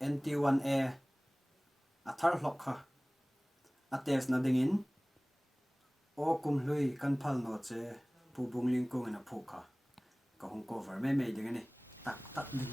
NT1-A a thar hlok kha a test na dingin o KUMHLUI kan phal no che pu bunglin ko na phu kha ka hong cover me ding ni tak tak ding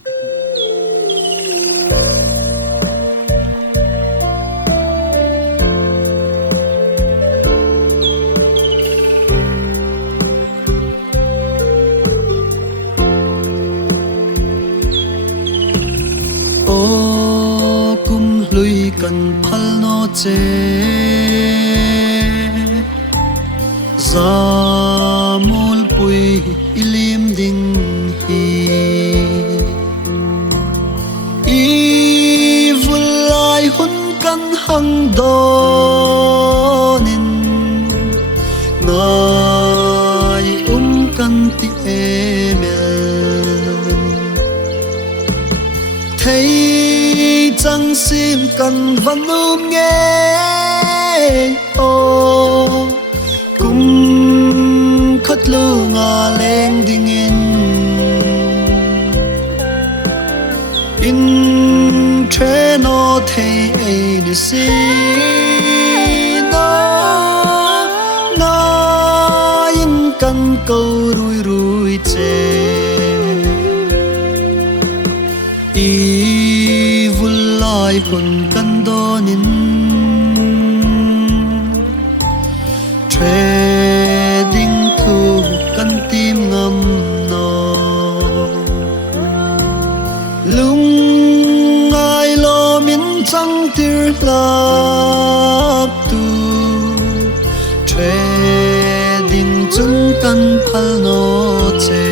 KUMHLUI kan phal no che zamul pui ilim ding hi evil hun kan hang donin ngai kan ti emel thấy chẳng xin cần văn nghe ô cùng khất lưu ngà lên đình in tre nó thấy ấy đi xin nó in cần câu rui chê evil hun kan donin trading thu kan tim ngam no lung ai lo min chang tir lap tu trading chung kan phal no che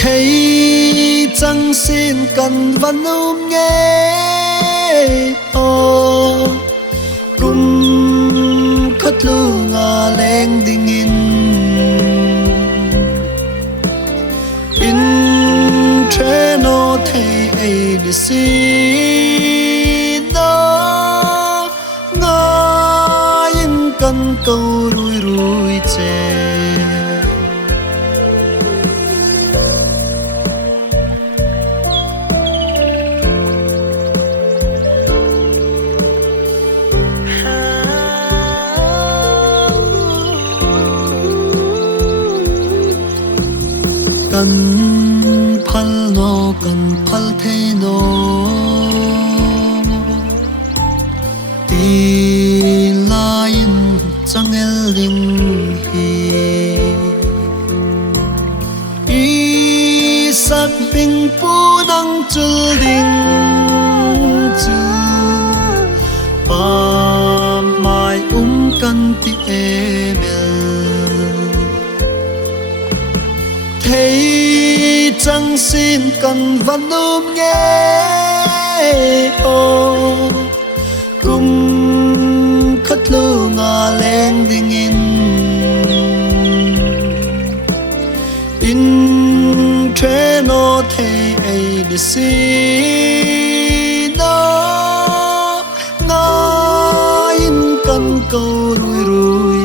thấy chẳng xin cần văn nghe ô cùng khất lưu ngà lên đình in tre nó thấy ấy đi xin nó ngài in cần câu rui chê kan phal the no ti lain changel ding hi i sak ping pu nang chul ding chu pa mai kan ti emel thấy chẳng xin cần văn nghe ô cùng khất lưu ngà lên đình in tre nó thấy ấy đi xin nó in cần câu rui